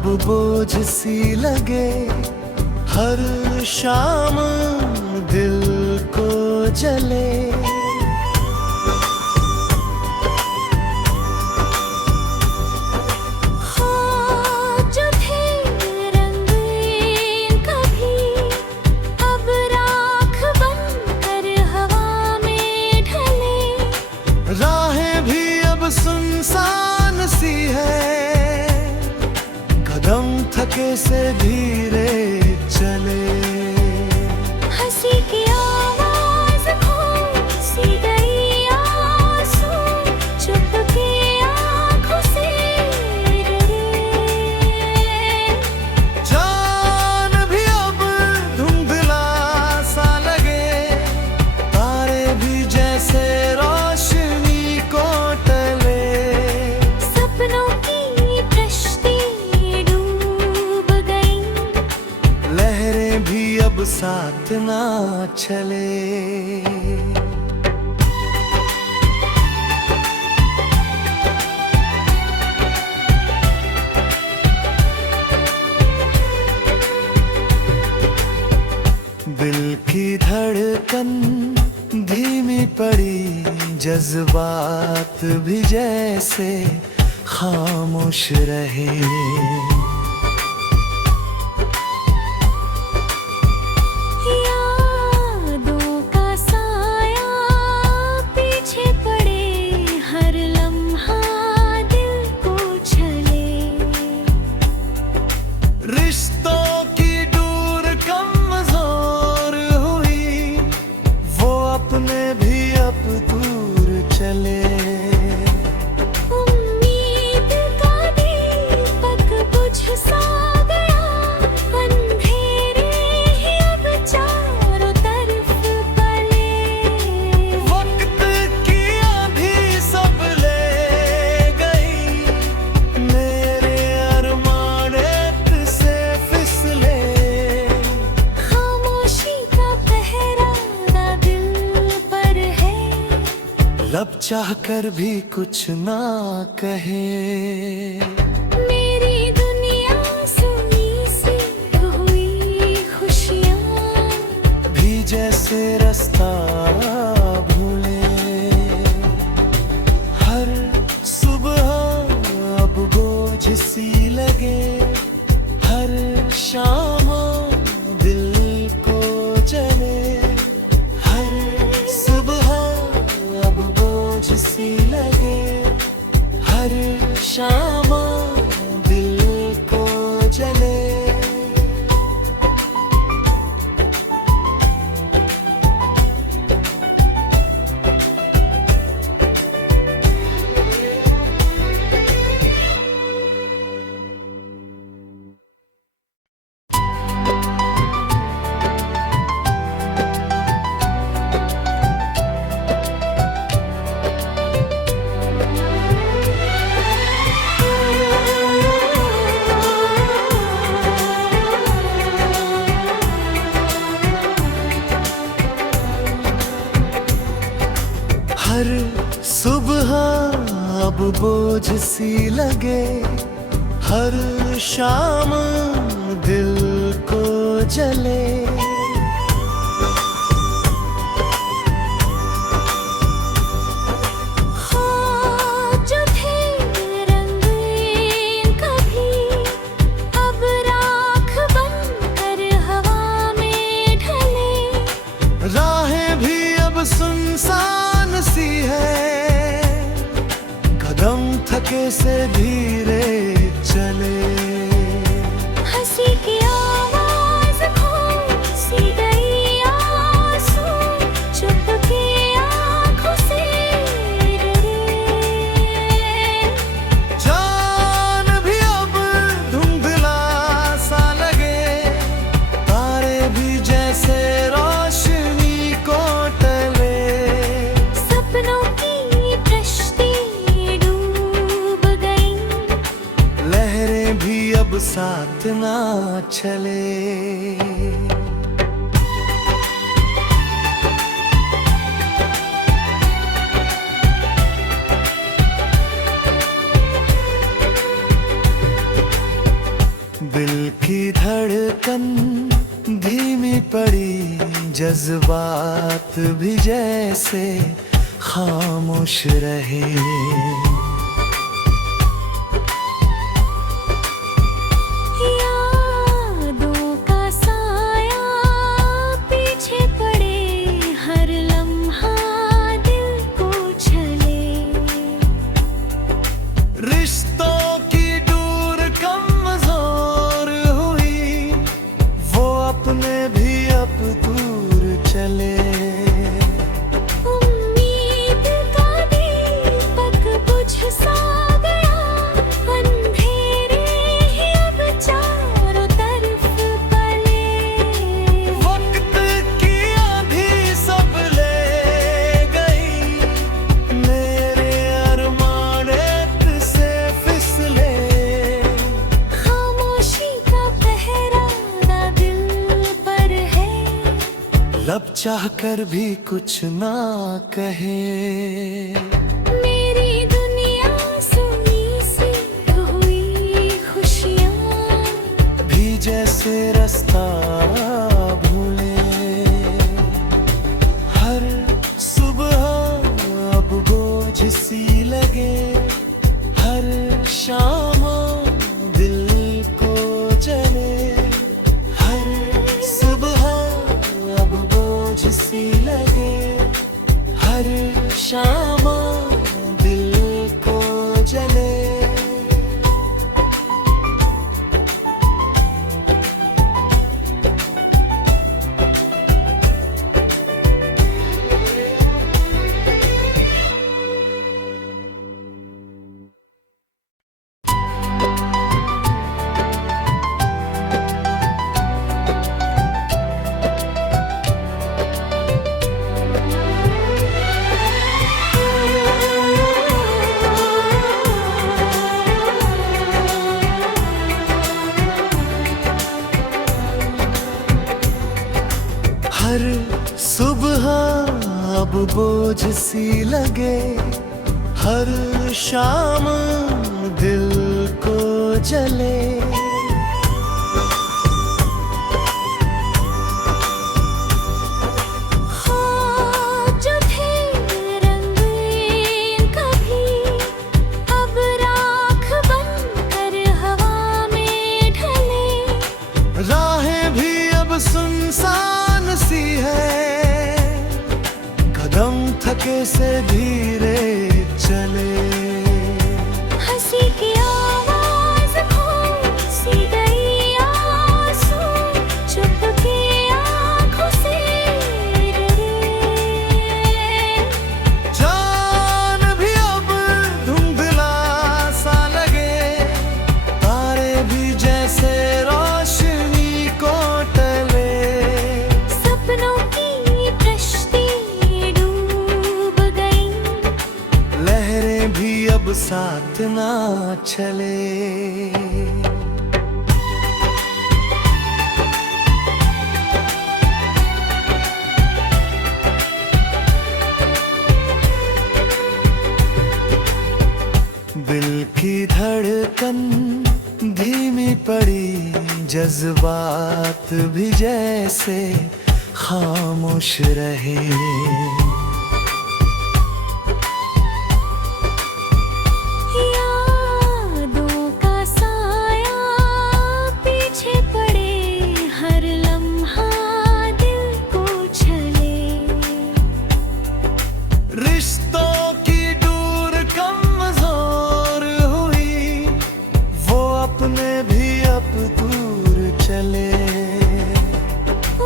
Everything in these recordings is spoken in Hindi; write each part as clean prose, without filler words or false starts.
अब बोझ सी लगे, हर शाम दिल को जले। राहें भी अब सुनसान सी है, कदम थके से धीरे चले। हंसी की आवाज खो सी गई, आंसू चुपके आँखों से डरे। जान भी अब धुंधला सा लगे, तारे भी जैसे अब साथ ना चले। दिल की धड़कन धीमी पड़ी, जज्बात भी जैसे खामोश रहे। रिश्तों की दूर कमजोर हुई, वो अपने भी अब दूर चले। उम्मीद का दीपक बुझ सा गया, अंधेरे ही अब चारों तरफ पले। वक्त की आंधी सब ले गई, मेरे अरमान से फिसले। खामोशी का पहरा दिल पर है, लब चाह कर भी कुछ ना कहे। मेरी दुनिया सुनी सी हुई, खुशियाँ भी जैसे रास्ता भूले। हर सुबह अब बोझ सी लगे, हर शाम दिल को जले। हर सुबह अब बोझ सी लगे, हर शाम दिल को जले। हर सुबह अब बोझ सी लगे, हर शाम दिल को जले। राहें भी अब सुनसान सी है, कदम थके से धीरे चले। हंसी की आवाज खो सी गई, आंसू चुपके आँखों से डरे। जान भी अब धुंधला सा लगे, तारे भी जैसे अब साथ ना चले। जज्बात भी जैसे खामोश रहे। यादों का साया पीछे पड़े, हर लम्हा दिल को छले। रिश्तों की डोर कमजोर हुई, वो अपने भी अब दूर चले। उम्मीद का दीपक बुझ सा गया, अंधेरे ही अब चारों तरफ पले। वक्त की आंधी सब ले गई, मेरे अरमान एक से फिसले। खामोशी का पहरा ना दिल पर है, लब चाह कर भी कुछ ना कहे। मेरी दुनिया सुनी सी हुई, खुशियाँ भी जैसे रास्ता भूले। हर सुबह अब बोझ सी लगे, हर शाम दिल को जले। हर सुबह अब बोझ सी लगे, हर शाम दिल को जले। हर सुबह अब बोझ सी लगे, हर शाम दिल को जले। हाँ जो थे रंगीन कभी, अब राख बनकर हवा में ढले। राहें भी अब सुनसान सी है, कदम थके से धीरे चले। हंसी की आवाज खो सी गई, आंसू चुपके आँखों से गिरे। जान भी अब धुंधला सा लगे, तारे भी जैसे रोशनी को टले। सपनों की कश्ती डूब गई, लहरें भी अब साथ ना चले। दिल की धड़कन धीमी पड़ी, जज्बात भी जैसे खामोश रहे। यादों का साया पीछे पड़े, हर लम्हा दिल को छले। रिश्तों की डोर कमजोर हुई, वो अपने भी अब दूर चले।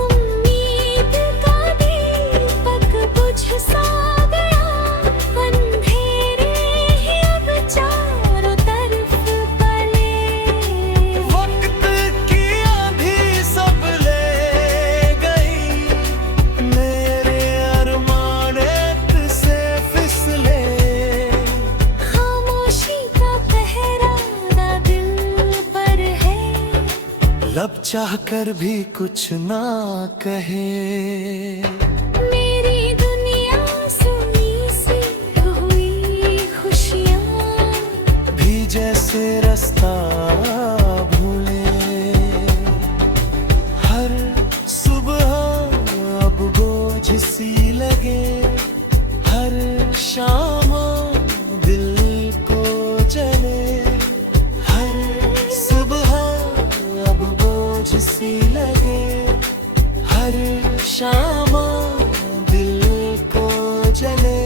उम्मीद का दीपक बुझ सा गया, अंधेरे ही अब चारों तरफ पले। वक्त की आंधी सब ले गई, मेरे अरमान एक से फिसले। खामोशी का पहरा ना दिल पर है, लब चाह कर भी कुछ ना कहे। मेरी दुनिया सुनी सी हुई, खुशियाँ भी जैसे रास्ता भूले। हर सुबह अब बोझ सी लगे हर शाम दिल को जले हर सुबह अब बोझ सी लगे हर शाम दिल को जले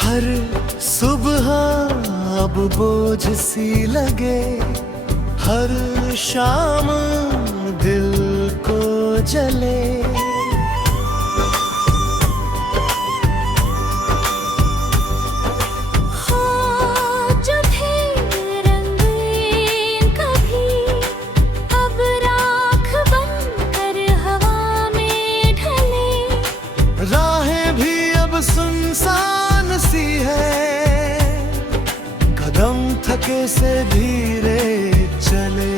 हर सुबह अब बोझ सी लगे हर शाम दिल को जले राहें भी अब सुनसान सी है कदम थके से धीरे चले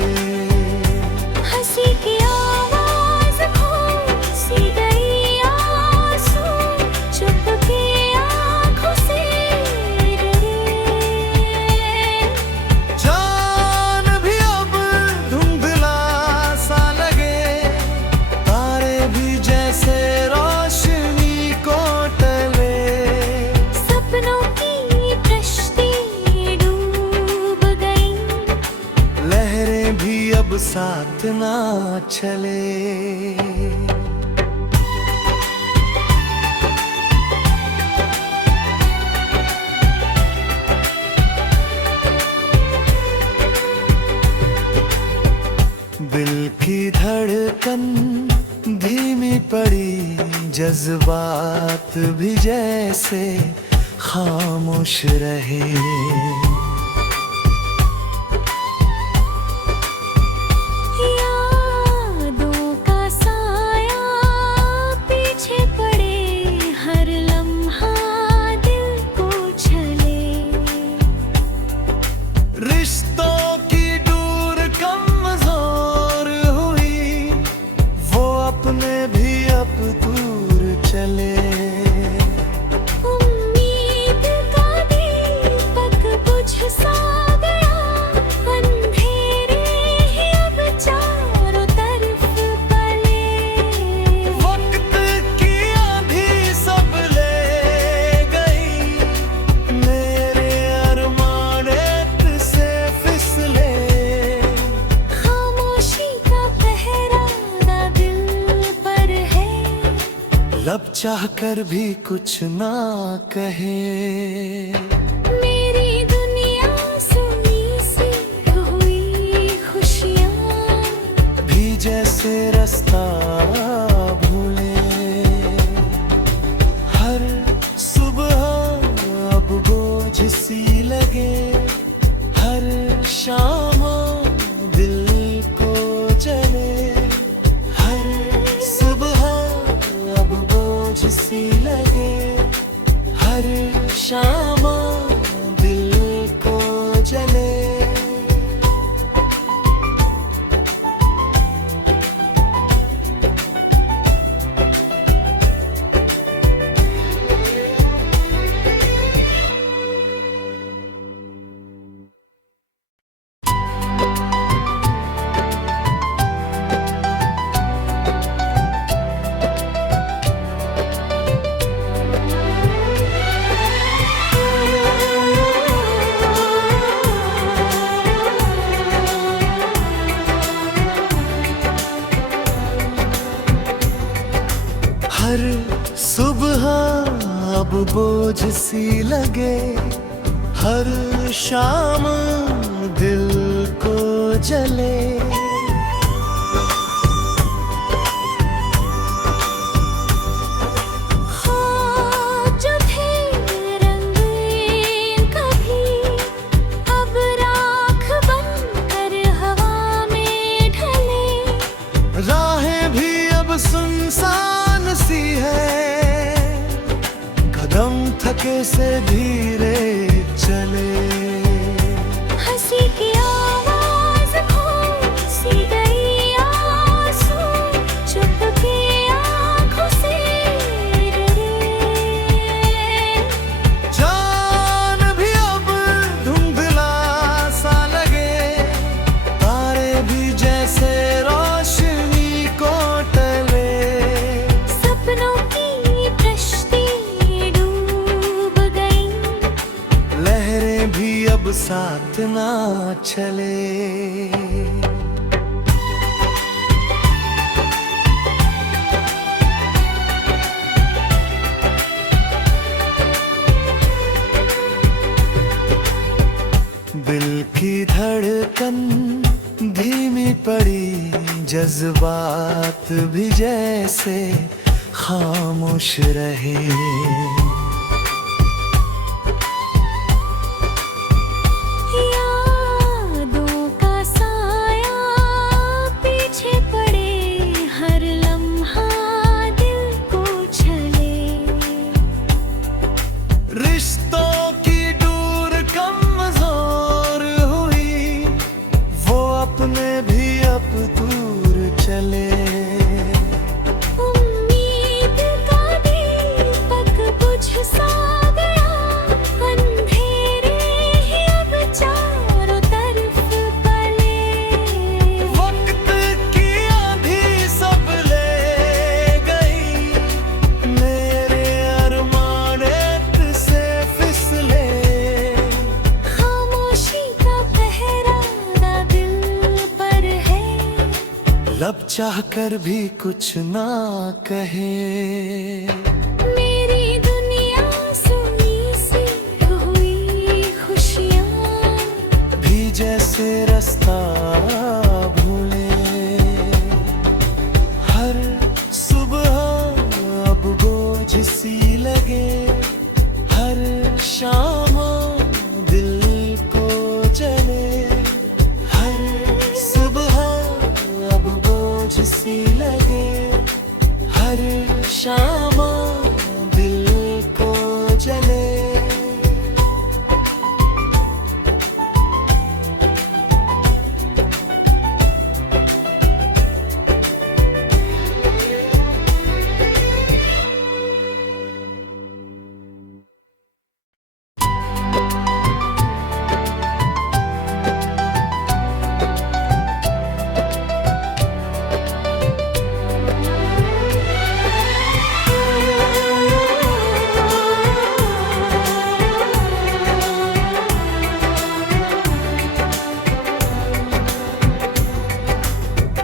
हंसी की आवाज खो सी गई आंसू चुपके आंखों से जान भी अब धुंधला सा लगे तारे भी जैसे रोशनी को टले सपनों की कश्ती डूब गई लहरें भी अब साथ ना चले दिल की धड़कन धीमी पड़ी जज्बात भी जैसे खामोश रहे यादों का साया पीछे पड़े हर लम्हा दिल को छले रिश्तों की दूर कमजोर हुई वो अपने भी अब दूर चले उम्मीद का दीपक बुझ सा गया अंधेरे ही अब चारों तरफ पले वक्त की आंधी सब ले गई मेरे अरमान एक से फिसले खामोशी का पहरा ना दिल पर है लब चाह कर भी कुछ ना कहे मेरी दुनिया सुनी सी हुई खुशियाँ भी जैसे रास्ता भूले हर सुबह अब बोझ सी लगे हर शाम दिल को जले हर सुबह अब बोझ सी लगे हर शाम दिल को जले हर सुबह अब बोझ सी लगे हर शाम दिल को जले कभी अब राख बनकर थके से धीरे चले। हंसी की आवाज खो सी गई आंसू, चुपके आंखों से डरे। जान भी अब धुंधला सा लगे, तारे भी जैसे रोशनी को टले। सपनों की कश्ती डूब गई, लहरें भी अब साथ ना चले। दिल की धड़कन धीमी पड़ी, जज्बात भी जैसे खामोश रहे। यादों का साया पीछे पड़े, हर लम्हा दिल को छले। रिश्तों की डोर कमजोर हुई, वो अपने भी अब दूर चले। उम्मीद का दीपक बुझ सा गया, अंधेरे ही अब चारों तरफ पले। वक्त की आंधी सब ले गई, मेरे अरमान रेत से फिसले। खामोशी का पहरा दिल पर है, लब चाह कर भी कुछ ना कहे। मेरी दुनिया सुनी सी हुई, खुशियाँ भी जैसे रास्ता भूले। हर सुबह अब बोझ सी लगे, हर शाम दिल को जले। हर सुबह अब बोझ सी लगे, हर शाम दिल को जले।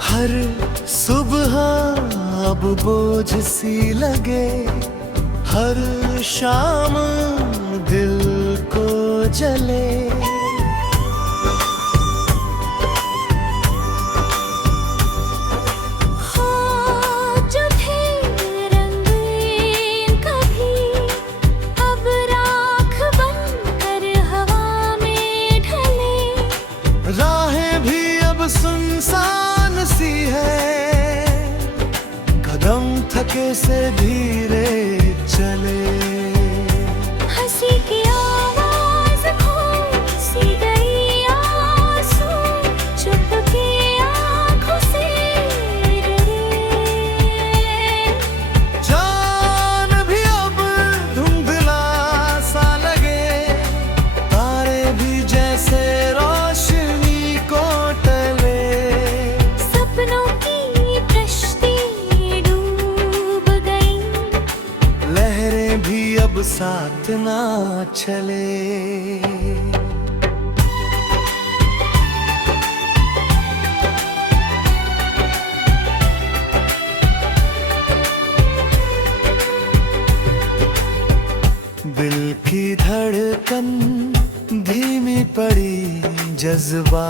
हर सुबह अब बोझ सी लगे, हर शाम दिल को जले। ख्वाब जो थे रंगीन कभी, अब राख बनकर हवा में ढले। राहें भी अब सुनसान सी है, कदम थके से धीरे चले। हंसी की आवाज खो सी गई आंसू, चुपके आंखों से डरे। जान भी अब धुंधला सा लगे, तारे भी जैसे रोशनी को टले। सपनों की कश्ती डूब गई, लहरें भी अब साथ ना चले। दिल की धड़कन धीमी पड़ी, जज्बा